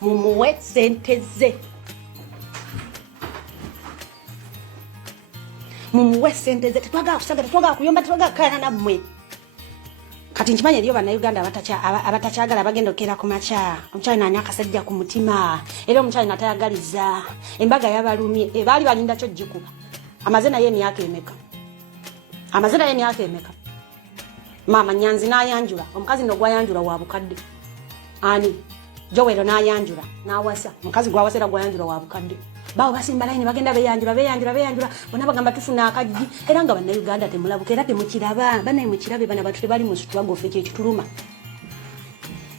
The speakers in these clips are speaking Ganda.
mumuwe sente ze. Mumuwe sente ze. Tetwagala kusagala, tetwagala kuyomba, tetwagala kukana nammwe. Kati nchimanya liyo bannayuganda abatakyagala bagenda okera ku macha. Omukyala nani akasajja ku mutima. Era omukyala natayagaliza. Embaga yabalumye. Baali balinda kyo jikuba. Amazina y'emyaka emeka. Amazina y'emyaka emeka. Mama Nyanzi n'ayanjula. Omukazi no gwayanjula wa bukadde. Ani Jowero n'ayanjula n'awasa. Omukazi gwawasera gwayanjula wa bukadde. Bawo basimba line bagenda beyanjula. Bona bagamba tufuna akajji. Era nga bannayuganda temulabuka era temukiraba. Banaye mukirabe bana batu tebali mu struggle feke kituluma.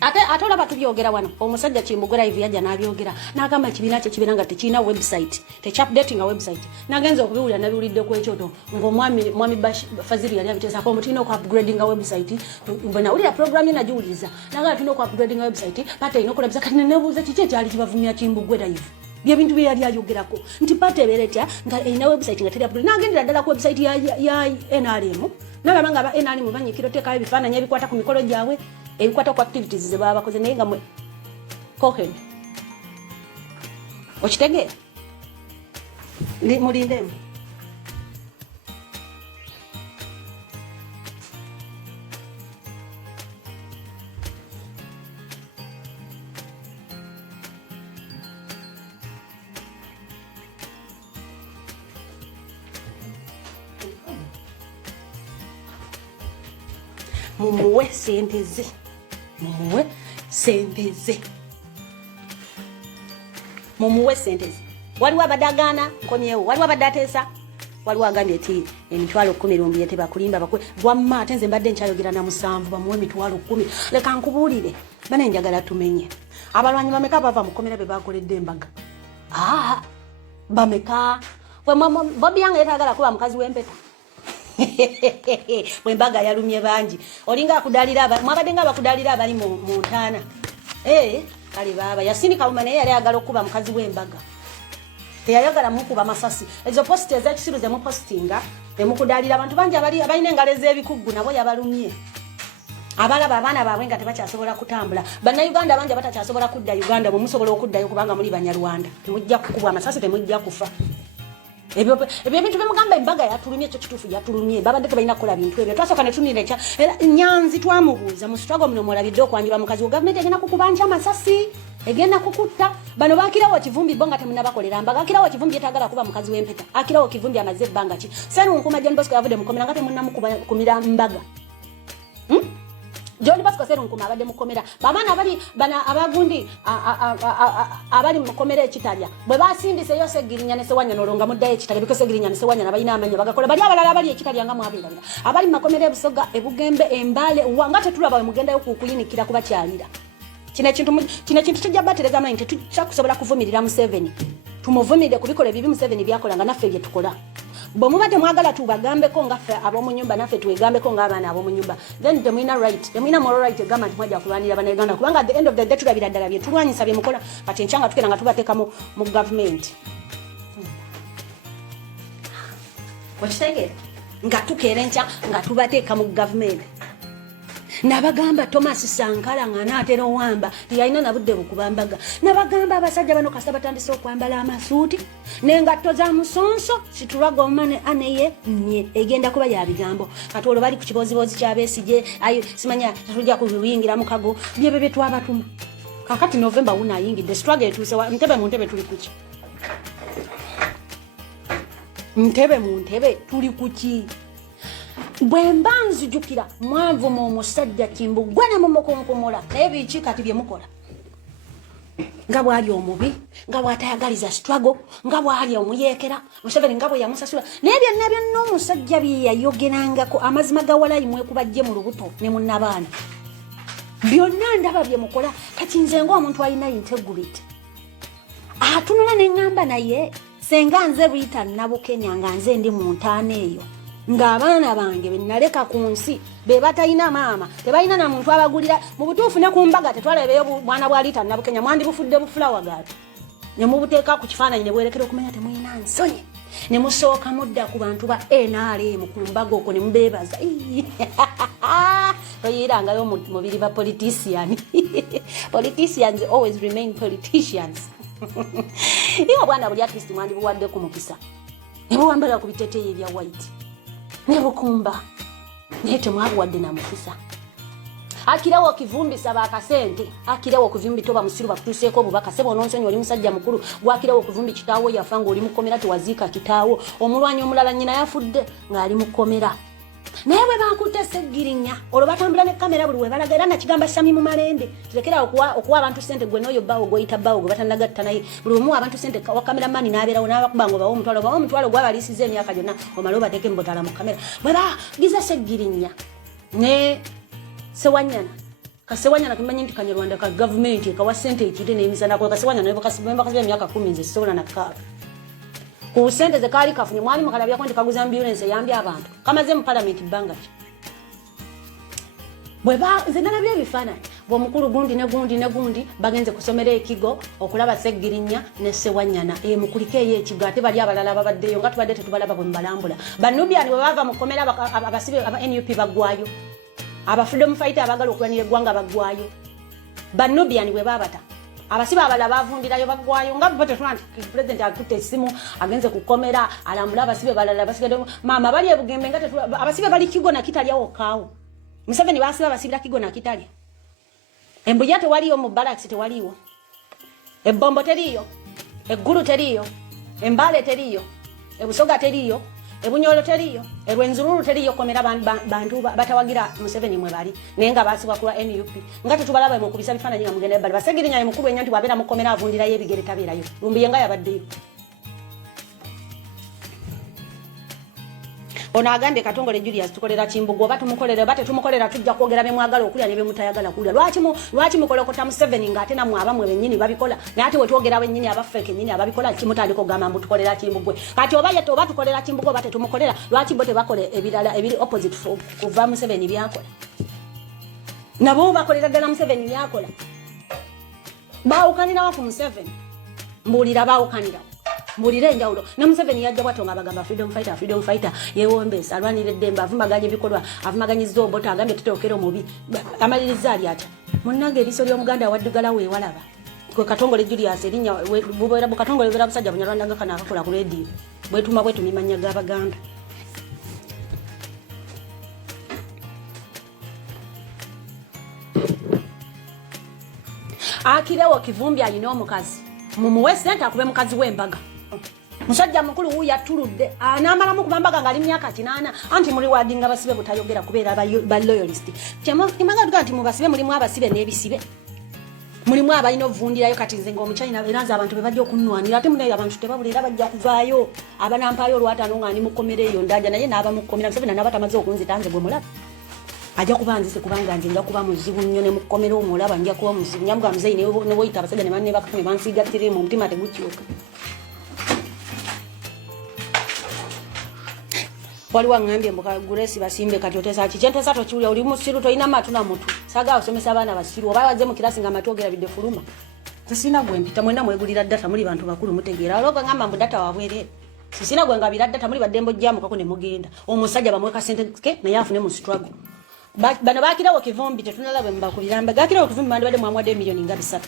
Ate olaba tubyogera wano. Omusajja Kimbugura ivi yajja n'abyogera. N'agamba kibiina kye kibeera nga tekirina website. Tekyupdating a website. N'agenza okubiwulira nabiwulidde ku ekyoto. Ng'omwami Fazili yali abiteesa ko mutina ku upgrading a website. Mbona ulira program ye nagiwuliza. N'agamba tulina ku upgrading a website. Pata ino kulabisa kati nebuuza kiki ekyali kibavumya Kimbugura ivi. Bye bintu bye yali ayogerako. Nti pata eberetya nga ina website nga teri upgrade. N'agendera ddala ku website ya NRM. N'alaba aba NRM banyikira teeka ebifaananyi ebikwata ku mikolo gyabwe. Ebikwata ku activities ze baba bakoze naye nga mwe kohen okitegeera mulindemu mumuwe sente ze. Mumuwe sente ze. Waliwo abadagana nkomyewo, waliwo abadateesa, waliwo agambye eti emitwalo 10 yete bakulimba bakwe. Wamma ate nze mbadde nkyayogera na musanvu bamuwe emitwalo 10. Leka nkubuulire bane njagala tumenye. Abalwanyi bameka bava mukomera be bakoledde embaga. Bameka. Bobi yange yetagala kuba mukazi w'empeta. Bwembaga yalumye bangi. Olinga akudalira mwabadenga bakudalira abali mu ntaana. Kale baba Yasini Kaluma naye yali agala okuba mukazi w'embaga. Teyayagala mukuba masasi. Ezo post ezakisiru ze mu postinga temukudalira abantu bangi abali abalina engalo ez'ebikuggu nabo yabalumye. Abalaba abaana baabwe nga tebakyasobola kutambula. Bannayuganda bangi abatakyasobola kudda Uganda musobola okuddayo kubanga muli Banyarwanda. Temujja kukubwa amasasi, temujja kufa. Ebyo bintu bemugamba embaga yatulumye ekyo kituufu yatulumye. Babadde tebalina kukola bintu ebyo. Twasooka ne tunira ekya Nyanzi twamubuuza mu struggle muno mulabidde okwanjula mukazi wa gavumenti egenda kukubanja amasasi. Egenda kukutta. Bano bakirawo Kivumbi bonga temunabakolera mbaga. Akirawo Kivumbi yetagala kuba mukazi w'empeta. Akirawo Kivumbi amaze ebbanga ki. Sanu nkuma John Bosco yavudde mukomera ngate munnamukumira mbaga. John Bosco seru nkuma abadde mukomera. Bamana bana abagundi abali mukomera ekitalya. Bwe basindise yose girinya ne sewanya nolonga muddaye ekitalya bikose girinya ne sewanya nabalina amanya bagakola bali abalala abali ekitalya nga mwabera. Abali makomera ebusoga ebugembe embale wangate tulaba mugenda yo kukuyinikira kuba kyalira. Kino kintu tujja batereza manje tukusobola kuvumirira mu 7. Tumuvumirire kubikola bibi mu 7 byakola nga naffe bye tukola. Bwe mubadde mwagala tubagambeko ngaffe ab'omu nyumba naffe tuwegambeko ng'abaana ab'omu nyumba. Then temulina right, temulina moral right egamba nti mwajja kulwanira Bannayuganda kubanga at the end of the day tulabira ddala bye tulwanyisa bye mukola kati enkya nga tukera nga tubateeka mu government. Wakitegeera nga tukeera enkya nga tubateeka mu government. Nabagamba Thomas Sankara nga anaatera owamba tiyalina na budde bukubambaga. Nabagamba abasajja bano kasita batandise okwambala amasuuti n'engatto za musonso situlwaga omane aneye nye egenda kuba ya bigambo. Kati olwo bali ku kibozibozi ky'abeesige ayo simanya tujja kubiyingira mu kago byebe bye twabatuma. Kakati November unayingidde struggle etuuse ntebe mu ntebe tuli kuki. Ntebe mu ntebe tuli kuki. Bwemba nzijukira mwanvu mu musajja Kimbugwe ne mumukunkumula naye biki kati bye mukola nga bwali omubi nga bwatayagaliza struggle nga bwali omuyekera Museveni nga bwe yamusasula nebyo n'omusajja bye yayogerangako amazima gawalayi mwekubajje mu lubuto ne munnabaana byonna ndaba bye mukola kati nze ng'omuntu alina integrity atunula ne ngamba naye senga nze buyita nabukenya nga nze ndi mu ntaana eyo ng'abaana bange benaleka ku nsi be batalina maama tebalina na muntu abagulira mu butuufu ne ku mbaga tetwalebeyo mwana bwa liita nabukenya mwandi bufudde bufulawa gaati ne mubuteeka ku kifaananyi ne bwerekera okumenya temulina nsonyi ne musooka mudda ku bantu ba NRM ku mbago okwo ne mubeebaza oyirangayo mubiri ba politician politicians always remain politicians iyo bwana buli artist mwandi buwadde ku mukisa ne buwambala ku biteteeyi bya white ne bukumba ne temwabuwadde na mukisa akirawo kivumbisa bakasente akirawo kuvimbi toba musiru bakutuseeko bubaka sebo nonsonyi oli musajja mukulu gwakirawo kuvumbi kitaawo yafanga oli mukomera tuwazika kitaawo omulwanyi omulala nyina yafudde ngaali mukomera newe bakutte segirinya olwo batambula ne kamera buli we balaga era nakigamba Sami mu malende tulekera okuwa abantu sente gwe noyo bawo goyita bawo gwe batandagatta naye buli omu abantu sente wa kamera mani nabeerawo n'abakubango bawo omutwalo gwabalisize emyaka gyonna omalo bateke mbotala mu kamera bwe bagiza segirinya ne sewanyana kasewanyana kimanyi nti Kanyarwanda ka government kawa sente ekide n'emizana kwa kasewanyana nebo kasimba kasibya emyaka 10 nze sola na ka ku sente ze kali kafunye mwali mukalabya ko ndi kaguza ambulance yambya abantu kamaze mu parliament Bangi bweba nze nalabya ebifana bwo mukulu gundi ne bagenze kusomera ekigo okulaba segirinya ne sewanyana mukulike ekigo ate bali abalala babaddeyo nga tubadde tetubalaba bwe mbalambula banubiani bwe bava mukomera abasibe aba NUP bagwayo aba freedom fighter abagala okulanira eggwanga bagwayo banubiani bwe babata abasiba abala bavundirayo bagwayo nga bote tulanti president akutte esimu agenze kukomera alambula abasibe balala basigadde mama bali ebugembe nga abasibe bali kigo na kitalya okawo Museveni basiba abasibira kigo na kitalya embuya tewaliyo mu barracks tewaliyo ebombo teriyo eggulu teriyo embale teriyo ebusoga teriyo ebunyolo teriyo erwenzururu teriyo komera bantu batawagira Museveni mwe bali nenga basibwa ku NUP ngati tubalaba mu kubisa bifananyi nga mugende bali basegirinya mukulu enyanti wabera mukomera avundira yebigere tabirayo Lumbuye nga yabaddeyo ona agande Katongole Julius tukolera Kimbugo batumukolera tumukolera tujja kwogera be mwagala okulya ne be mutayagala kulya lwaki mukolokota Museveni ngate na mwaba mwe benyini babikola nate we twogera benyini abafeke nyini ababikola kimutandiko gamba mbu tukolera Kimbugo kati obaye toba tukolera Kimbugo bate tumukolera lwaki bote bakole ebirala ebiri opposite kuva Museveni byakola nabo bakolera dala Museveni byakola bawukanira wa ku Museveni mbulira bawukanira mulire njawulo na Museveni yajja bwatonga bagamba freedom fighter yewombesa alwanire demba avumaganye bikolwa avumaganyizza obota agambe tutokero mubi amaliriza ali ata munnange eriso ly'omuganda waddugala we walaba kwe Katongole Julius erinya bubera Katongole bera busajja bunyarwanda nga kana akakola ku radio bwetuma bwetu mimanya g'abaganda akirewo kivumbi alina omukazi mumuwe sente akube mukazi w'embaga musajja mukulu huyu yatuludde anamala mu kubambaga ngali myaka 8 anti muri wadinga basibe butayogera kubeera ba loyalist kyamo imaga tukanti mu basibe mulimu abasibe n'ebisibe mulimu abalina ovundirayo kati nze ngo omuchina beranza abantu bebajja okunwanira ate munayo abantu tebabulira bajja kuvayo abanampayo lwatano ngani mukomereyo ndaja naye naba mukomera Museveni nabatamaze okunzitanze gwe mulaba ajja kubanzise kubanga nje nga kuba muzibu nnyo ne mukomera omulaba njja kuba muzibu nyamuga muzeyi ne boyita abasajja ne banne bakame bansiga tere mu mutima tegukyuka waliwo ngambye mbuka Grace basimbe kati otesa kichente sato kiulya oli musiru to ina matu na mutu saga osomesa bana basiru oba waze mu kilasi nga matogera bide fuluma sisina gwe mpita mwenda mwegulira data muri bantu bakulu mutegeera aloka ngamba mbu data wabwere sisina gwe ngabira data muri badembo jamu kako ne mugenda omusajja bamweka sente ke na yafune mu struggle bano bakirawo kivumbi tetunalabe mbakuliramba gakirawo kivumbi mandi bade mwamwade milioni nga 3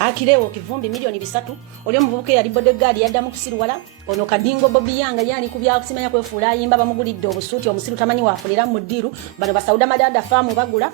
akirewo kivumbi milioni 3 oli omuvubuke yali bodyguard yadda mu kusirwala ono kadingo bobi yanga yani kubya kusimanya kwefula yimba bamugulidde obusuti omusiru tamanyi wafulira mu ddiru bano basauda madada farm bagula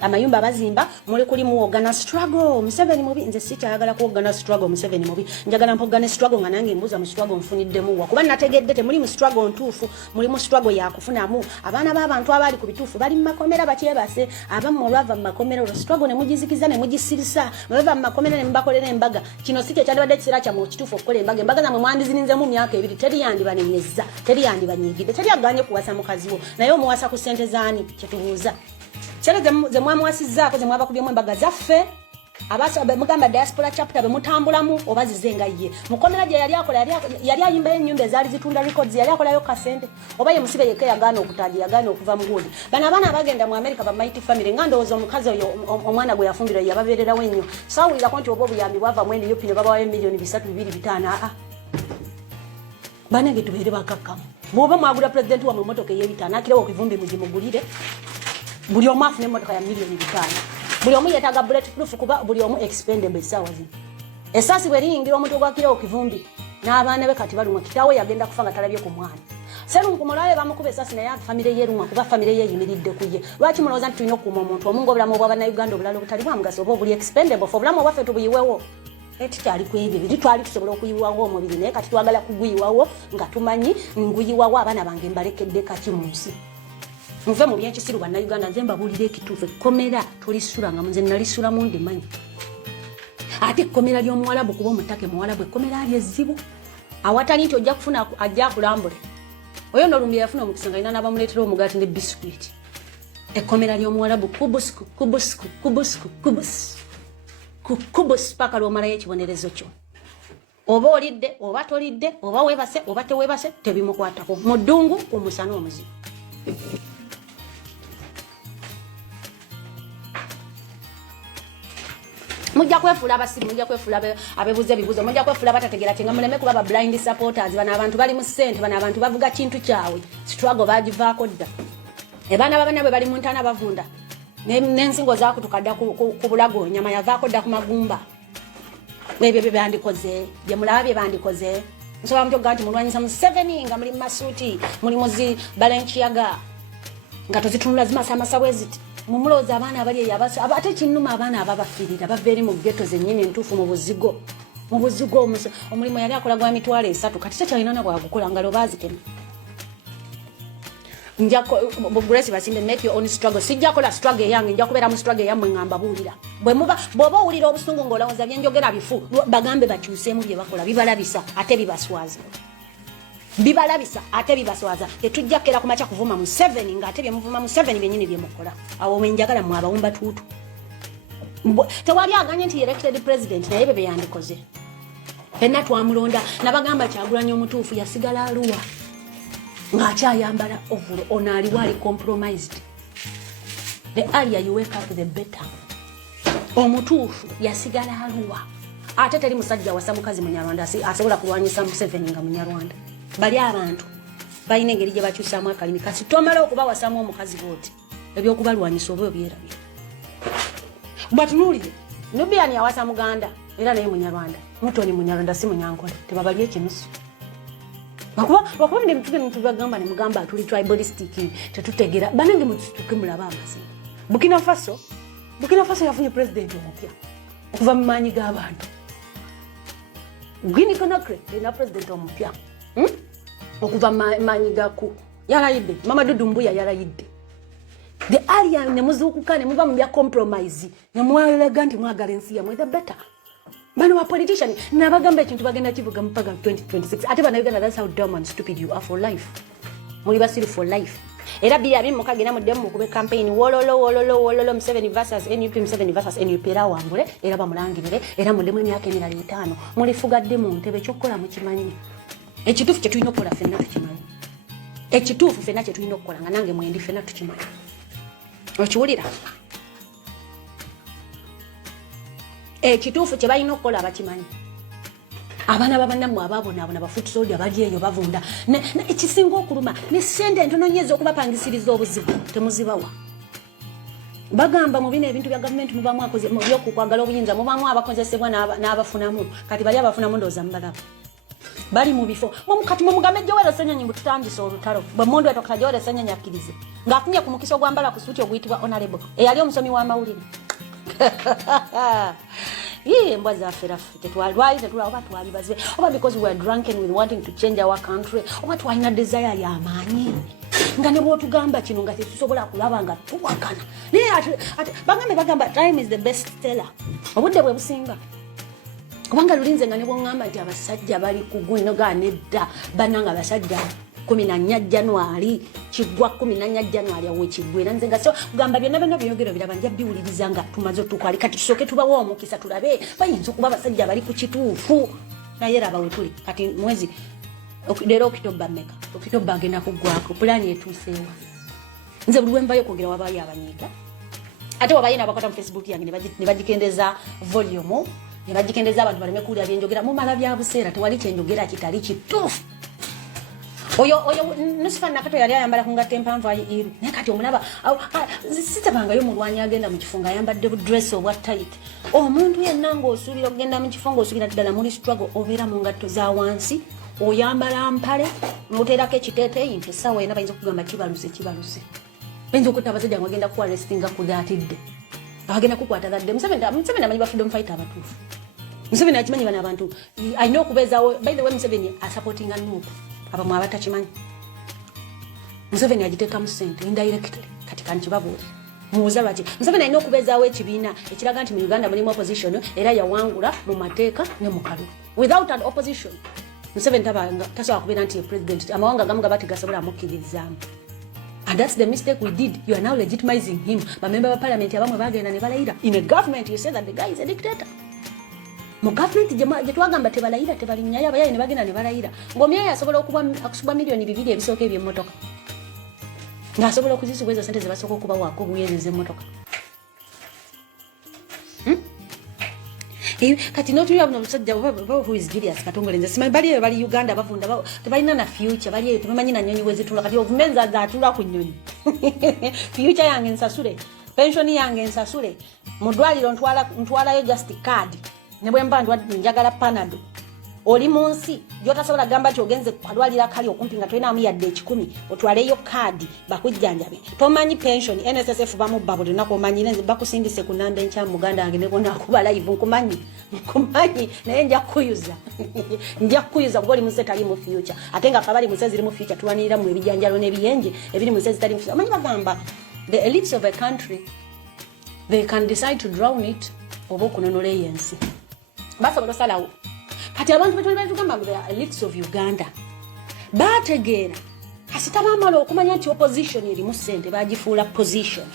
amayumba bazimba muli kuli mu ogana struggle Museveni mubi nze sikyayagala ku ogana struggle Museveni mubi njagala mpogane struggle nga nange mbuza mu struggle mfuniddemu wa kuba nategedde te muli mu struggle ntuufu muli mu struggle ya kufunamu abaana b'abantu abali ku bituufu bali mu makomera bakyebase abamu olwava mu makomera olwo struggle ne mugizikiza ne mugisirisa bava mu makomera ne mbakolera embaga kino sikye kyalibadde kisera kya mu kituufu okukola embaga namwe mwandizininze mu myaka 2 teri yandi banenyeza teri yandi banyigide teri aganye kuwasa mukaziwo naye omuwasa ku sente zaani kyetubuuza kyere ze mwamuwasizzaako ze mwabakubyemu embaga zaffe abasa mugamba diaspora chapter be mutambulamu obazizenga ye mukomera gye yali akola yali ayimba ennyumba ezaali zitunda records yali akolayo kasente oba ye musibe yeke yagana okutaji yagana okuva mu gudi bana abana abagenda mu America ba mighty family ngando ozo omukazi oyo omwana gwe yafumbira yababererawo ennyo sawulira konti obo buyambi bwava mwene yopi ne baba wa milioni 3.25 banenge tubere bakakamu bwoba mwagula president wa mmotoka yebitana akirewo okivumbi mugimugulire buli omu afune mmotoka ya milioni 5 buli omu yetaga bulletproof kuba buli omu expendable sawa zino esasi bwe liyingira omuntu gwakirewo okivumbi n'abaana be kati balumwa kitaawe yagenda kufa nga talabye ku mwana seru kumulaye bamukuba esasi naye family yerumwa kuba family ye yimiridde kuye lwaki mulowooza nti tulina okuuma omuntu omu ng'obulamu bw'Abannayuganda obulala obutali bwa mugaso oba obuli expendable for obulamu obwaffe tubuyiwewo eti kyali kwebyo biri twali tusobola okuyiwawo omubiri naye kati twagala kuguyiwawo nga tumanyi nguyiwawo abaana bange mbalekedde kaki mu nsi muve mu byenkisiru Bannayuganda nze mbabuulira ekituufu ekkomera tolisula nga nze nalisula mu ndimanyi ate ekkomera ly'omuwalabu kuba omutake muwalabu ekkomera ali ezzibu awatali nti ojja kufuna ajja akulambule oyo no Lumbuye yafuna omukisa nga ina n'abamuleetera omugaati ne biscuit ekkomera ly'omuwalabu kubus paka lw'omalayo ekibonerezo kyo oba olidde oba tolidde oba weebase oba teweebase tebimukwatako mu ddungu omusana omuzibu mujja kwefula abasiru mujja kwefula abebuze ebibuzo mujja kwefula batategera tenga muleme kuba blind supporters bana abantu bali mu ssente bana abantu bavuga kintu kyawe struggle bagivaako dda ebana babana bwe bali mu ntana bavunda n'ensingo zaakutukadda ku bulago nyama yavaako dda ku magumba ebyo bye bandikoze bye mulaba bye bandikoze nsobola mutyoga nti mulwanyisa mu 7 nga muli mu masuuti muli muzi balenkiyaga nga tozitunula zimasamasa bweziti mumulooza abaana abali eyo ate kinnuma abaana ababafiirira bava eri mu geto zennyini entuufu mu buzigo omulimu yali akola gwa mitwalo 3 kati tekyalina na bwagukola ngalo baazitema Grace basimbe make your own struggle sijja kola struggle yange nja kubeera mu struggle yammwe ngamba buulira bw'oba owulira obusungu ng'olowooza byenjogera bifu bagambe bakyuseemu bye bakola bibalabisa ate bibaswaza tetujja kera ku makya kuvuma mu 7 ng'ate bye muvuma mu 7 byennyini bye mukola awo wenjagala mu abawumba tuutu tewali aganye nti elected president naye bye yandikoze fenna twamulonda nabagamba Kyagulanyi omutuufu yasigala aluwa ng'akyayambala ovulo ono aliwo ali compromised the earlier you wake up the better omutuufu yasigala aluwa ate teri musajja wasa mukazi munyarwanda asobola kulwanyisa Museveni nga munyarwanda bali abantu balina engeri gye bakyusaamu akalimi kasi tomala okubawasaamu omukazi booti ebyokubalwanyisa oba obyerabye batunuulire Nubian yawasa Muganda era naye munyarwanda Mutoni munyarwanda si munyankole tebabali ekinusu wakuba bino ebintu bagamba ne mugamba tuli tribalistic tetutegera banange mututuke mulaba amazima Burkina Faso yafunye president omupya okuva mu maanyi g'abantu Guinea Conakry ena president omupya okuva maanyi gaku yalayidde Mamadou Mbuya yalayidde the area ne muzuukuka ne muba mu bya compromise ne mwalaga nti mwagala ensi yamwe the better bano ba politician nabagamba ekintu bagenda kivuga mpaka 2026 ate Bannayuganda that's how dumb and stupid you are for life muli basiru for life era bya bimu kagenda mu demo kube campaign wololo Museveni versus NUP Museveni versus NUP era wangule era bamulangirire era mu demo emyaka emirala 5 muli fugadde mu ntebe kyokkola mu kimanyi ekituufu kye tulina okukola ffenna tukimanyi ekituufu ffenna kye tulina okukola nga nange mwendi ffenna tukimanyi okiwulira ekituufu kye balina okukola abakimanyi abaana babannammwe ababonaabona bafuuti soldier bali eyo bavunda ekisinga okuluma ne ssente entono nnyo ez'okubapangisiriza obuzibu temuzibawa bagamba mu bino ebintu bya gavumenti mubamu akoze mu by'okukwagala obuyinza mubamu abakozesebwa n'abafunamu kati bali abafunamu ndowooza mubalaba bali mu bifo kati mumugambe Joel Ssennyonyi mbu tutandise olutalo bwe mundu etokata Joel Ssennyonyi akkirize ng'afunye ku mukisa ogwambala ku suuti oguyitibwa honorable eyali omusomi w'amawulire embwa zaffe raffe tetwali oba twali bazibe oba because we are drunken with wanting to change our country oba twalina desire y'amaanyi nga ne bwotugamba kino nga tetusobola kulaba nga tuwakana naye bagamba time is the best teller obudde bwe businga kubanga lulinze nga ne bwongamba nti abasajja bali kugwinoga nedda bananga abasajja 14 January kigwa 14 January awe kigwera nze nga so gamba byonna byogero biraba nja biwuliriza nga tumaze tukwali kati tusoke tubawo omukisa tulabe bayinza okuba abasajja bali ku kituufu naye raba we tuli kati mwezi lero Okitoba meka Okitoba agenda kuggwako pulani etuuseewa nze buli wemvayo kwogera wabayo abanyiiga ate wabayo n'abakwata mu Facebook yange ne bagikendeza volume ne bagikendeza abantu baleme kuwulira byenjogera mumala bya buseera tewali kyenjogera kitali kituufu oyo nusifa nakato yali ayambala kungatta empanvu iru naye kati omulaba sitabangayo mulwanyi agenda mu kifungo ayambadde dress obwa tight omuntu yenna ng'osuubira okugenda mu kifungo osuubira ddala muri struggle obeera mu ngatto za wansi oyambala mpale ng'oteerako ekiteeteeyi nti essaawa yena bayinza okugamba kibaluse bayinza okutta abasajja nga bagenda kuarrestinga kudaatidde abagenda kukwata gadde Museveni amanyi ba freedom fighter abatuufu Museveni akimanyi bano abantu alina okubeezaawo by the way Museveni asupporting anuupu abamu abatakimanyi Museveni agiteekamu ssente indirectly kati kankibabuuli mubuuza lwaki Museveni alina okubeezaawo ekibiina ekiraga nti mu Uganda mulimu opposition era yawangula mu mateeka ne mu kalulu without an opposition Museveni tasobola kubeera nti ye president amawanga agamu gaba tegasobola amukkiririzaamu. And that's the mistake we did. You are now legitimizing him. But member of parliament, abamu bagenda ne balayira. In a government, you say that the guy is a dictator. Mu government, jetwagamba tebalayira, tebalinnyayo abayaye ne bagenda ne balayira. Ng'omyaye asobola okusuba miliyoni 2 ebisooka eby'emmotoka. Ng'asobola okuzisuba ezo ssente ze basooka okubawaako obuyereza emmotoka. Kati n'otuyo buno omusajja who is Julius Katongole nze simanyi bali bali Uganda bavunda tebalina na future bali tebamanyi na nnyonyi wezitula kati ovumenza zaatula ku nnyonyi future yange nsasule pension yange nsasule mu ddwaliro ntwalayo just card ne bwe mba njagala panado oli munsi gyotasobola gamba nti ogenze kwalwalira kali okumpi nga tolina amuyadde 10 otwaleyo card bakujjanjabe tomanyi pension NSSF bamubba buli lunaku omanyire nze bakusindise ku namba enkya Muganda wange ne bonna akuba live nkumanyi naye nja kuyuza kuba oli munsi etali mu future ate nga kabali munsi ziri mu future tuwanirira mu ebijanjalo n'ebiyenje ebiri munsi zitali mu future amanyi bagamba the elites of a country they can decide to drown it oba okunonola ensi basobola osalawo kati abantu betuli tugamba the elites of Uganda bategeera kasita bamala okumanya nti opposition eri mu ssente bagifuula position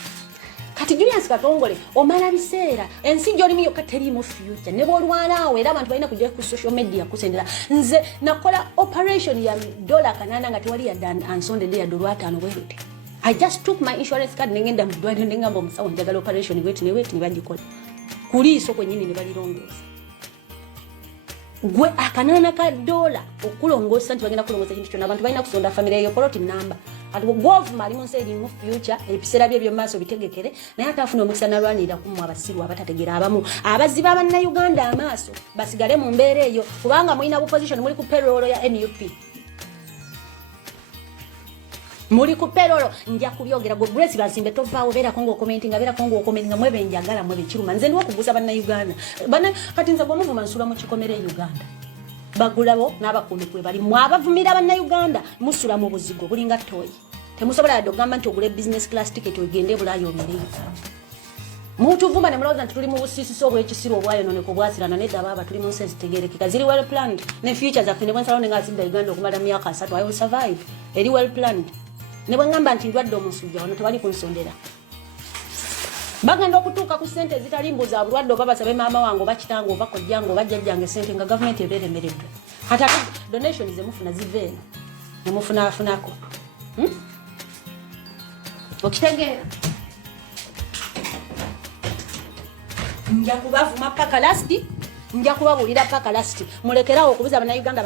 kati Julius Katongole omala biseera ensi gy'olimu yokka teriimu future ne bw'olwanaawo era abantu balina kujja ku social media kusendera nze nakola operation ya $8 nga tewali yadde ansondedde yadde olwataano bweruti I just took my insurance card nengenda mu ddwaliro ne ngamba omusawo njagala operation weti ne bagikola kuliiso kwennyini ne balirongoosa gwe akanana ka $1 okulongoosa nti bagenda kulongoosa ekintu kyonna abantu balina kusonda famire yo poloti namba ati government ali munsi eri mu future ebiseera bye by'omaaso bitegekere naye atafuna omukisa nalwanirira kumwe abasiru abatategeera abamu abaziba bannayuganda amaaso basigale mu mbeera eyo kubanga mulina opposition muli ku payroll ya NUP muri ku payroll nja kubyogera go Grace basimbe tovaawo beera kongo commenting mwebe njagala mwebe kiruma nze ndiwo kugusa bannayuganda kati nze bw'omuvuma nsula mu kikomere Uganda bagulabo n'abakuumi kwe bali mwabavumira bannayuganda musula mu buzigo bulinga toyi temusobola yadde okugamba nti ogule business class ticket ogende Bulaayi omereyo mutuvuma ne mulowooza nti tuli mu busisiso obw'ekisiru obwayononeka obwasirana nedda baba tuli mu nsi ezitegeerekeka ziri well planned ne future zaffe ne bwensalawo nenga asidda Uganda okumala myaka 3 I will survive eri well planned ne bwengamba nti ndwadde omusujja wano tewali kunsondera bagenda okutuuka ku ssente ezitali mbuza bulwadde oba basabe maama wange oba kitange oba kojjange oba jjajjange ssente nga gavumenti ebeeremereddwa kati ate donation zemufuna ziveeno nemufunaafunako okitegeera nja kubavuma paka lasti nja kubabuulira paka lasti mulekerawo okubuza bannayuganda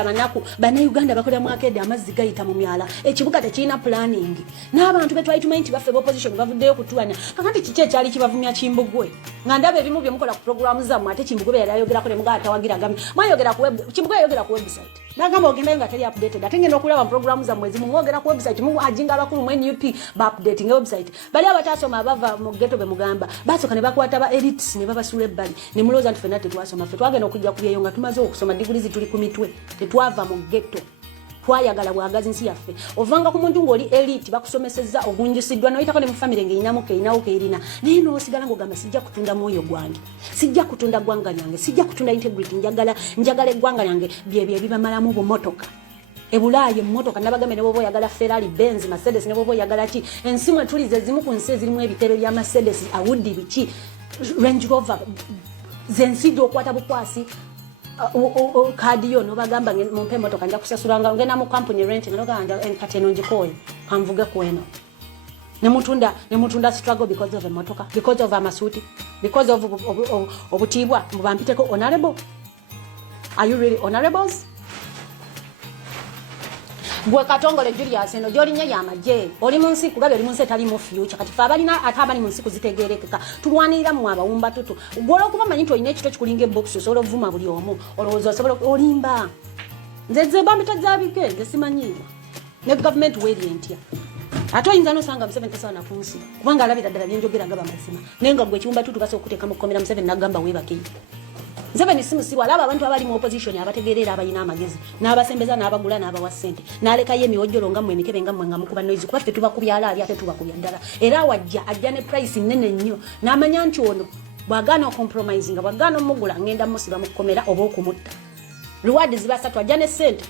abanaku bannayuganda bakolera mwakedde amazzi gayita mu myala ekibuga tekirina planning n'abantu betwali tumanyi nti baffe opposition bavuddeyo kutuwanya kakati kiki ekyali kibavumya Kimbugwe nga ndaba ebimu bye mukola ku programu zammwe ate Kimbugwe yali ayogerako ne mugaa tawagira gami mwayogera ku Kimbugwe yayogera ku website nagamba ogendayo nga teri updated ate ngenda okulaba mu programu zammwe ezimu mwogera ku website mu ajinga abakulu mu NUP ba updating website bali abatasoma abava mu ghetto be mugamba basooka ne bakwata ba elites ne babasula ebbali ne mulooza nti ffenna tetwasoma ffe twagenda okujja kubyeyo nga tumaze okusoma diguli zituli ku mitwe tetwava mu ghetto twayagala bwagazi nsi yaffe ovanga ku muntu ng'oli elite bakusomesezza ogunjisiddwa noyitako ne mu famire ng'erinamu keerinawo keerina naye n'osigala ng'ogamba sijja kutunda mwoyo gwange sijja kutunda ggwanga lyange sijja kutunda integrity njagala eggwanga lyange byebyo ebibamalamu bumotoka ebulaayi emmotoka nabagambe ne bwoba oyagala Ferrari Benz Mercedes ne bwoba oyagala ki ensi mwe tulize ezimu ku nsi ezirimu ebitebe bya Mercedes Audi biki Range Rover zensijja okwata bukwasi kadi yo no bagamba mumpe motoka nja kusasulanga ngena mu company rent naloganda kati eno njikoye kamvuge kweno ne mutunda struggle because of a motoka because of amasuti because of obutibwa mubampiteko honorable are you really honorables gwe Katongole Julius eno gyolinya yamaje oli munsi kulabe oli munsi etali mu future kati fa balina atabali munsi kuzitegerekeka tulwanira mu abawumba tutu gwola okuba manyi to ine kito kikulinga box solo vuma buli omu olowooza osobola olimba nze bambita zabike nze simanyiwa ne government werient ya ato inza no sanga Museveni tasana kunsi kubanga alabira ddala nyenjogera ngaba mazima nenga gwe kiwumba tutu baso okuteeka mu komera Museveni nagamba webake Museveni simusiwa alaba abantu abali mu opposition abategerera abayina amagezi n'abasembeza n'abagula n'abawa ssente n'aleka ye miwojjolo nga mmwe emikebe nga mmwe nga mukuba noise kuba ffe tuba kubyala ali ate tuba kubya ddala era ajja ne price nnene nnyo n'amanya nti ono bw'agaana compromising bw'agaana omugula ngenda musiba mu komera oba okumutta reward ziba ssatu ajja ne ssente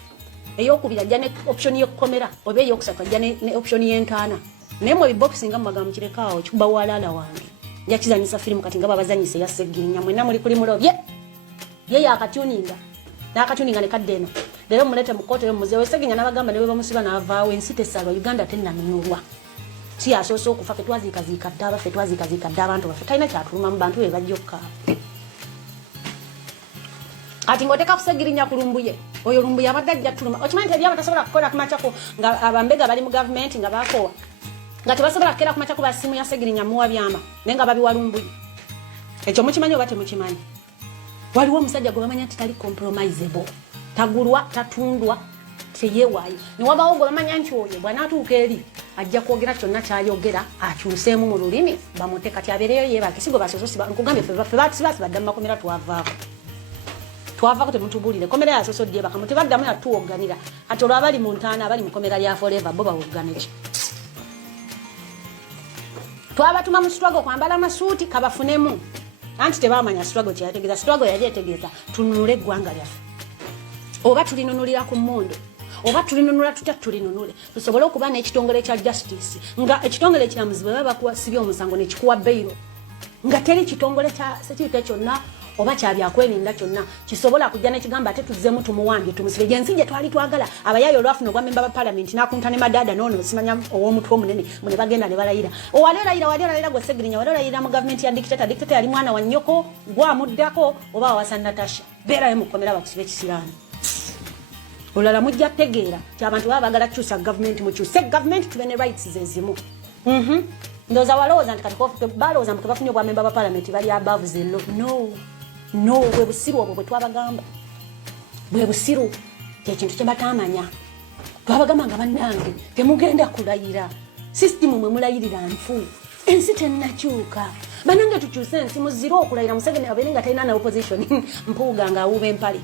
ey'okubiri ajja ne option y'okkomera oba ey'okusatu ajja ne option y'entaana naye mu biboxing nga mmaga mukirekawo kikuba walaala wange njakizanyisa firimu kati nga babazanyisa eyasseggirinya mwenna muli kuli mulobye ye yakatuninga nakatuninga ne kaddeno lero mulete mukote muze weseginya nabagamba newe bamusiba navaawo ensi tesalo Uganda tennamenyulwa si asoso okufa fe twazikazika ddaba fe twazikazika ddaba abantu bafe talina kyatuluma mu bantu be bajjokka ati ngoteka kusegirinya ku Lumbuye oyo Lumbuye abadde ajja tuluma okimanyi tebya batasobola kukola kumachako nga abambega bali mu government nga bakowa nga tebasobola kukera kumachako basimu ya segirinya muwa byama nenga babiwa Lumbuye ekyo mukimanyi oba temukimanyi waliwo omusajja gwe bamanya titali compromisable tagulwa tatundwa teyewaayo niwabawo gwe bamanya nti oyo bw'anaatuuka eri ajja kwogera kyonna kyayogera akyuseemu mu lulimi bamutte kati abeereyo yeebake si gwe basoso nkugambye ffe badda mu makomera twavaako temutubuulire komera yasoso dyebaka mutebaddamu yatuwogganira ati olwo abali mu ntaana abali mu komera lya forever bo bawoggane ki twabatuma mu struggle kwambala amasuuti kabafunemu anti tebamanya struggle kyategeeza struggle yali etegeeza tununule eggwanga lyaffe oba tulinunulira ku mmondo oba tulinunula tutya tulinunule tusobole okuba n'ekitongole kya justice nga ekitongole ekiramuzi bwe baba bakuwasibya omusango nekikuwa bailo nga teri kitongole kya sekirite kyonna oba kyabyakwerinda kyonna kisobola kujja nekigamba ate tuzzemu tumuwambye tumusibe gensi gye twali twagala abayayo olwafuna ogwa memba ba parliament nakunta ne madada noono simanya ow'omutwe omunene mune bagenda ne balayira walera gwe segirinya walera mu government ya dictator yali mwana wa nnyoko gwamuddako oba wawasa Natasha beerayo mukomera bakusibe ekisiraani olala mujja tegeera ti abantu baba bagala kukyusa government mukyuse government tube ne rights zezimu ndoza walowooza nti kati balowooza mbu tebafunye obwa memba ba parliament bali above the law no bwe busiru obwo bwe twabagamba bwe busiru kyekintu kye batamanya twabagamba nga bannange temugenda kulayira system mwe mulayirira nfu ensi tennakyuka banange tukyuse ensi muzira okulayira Museveni abeere nga talina na opposition mpuuga nga awuba empale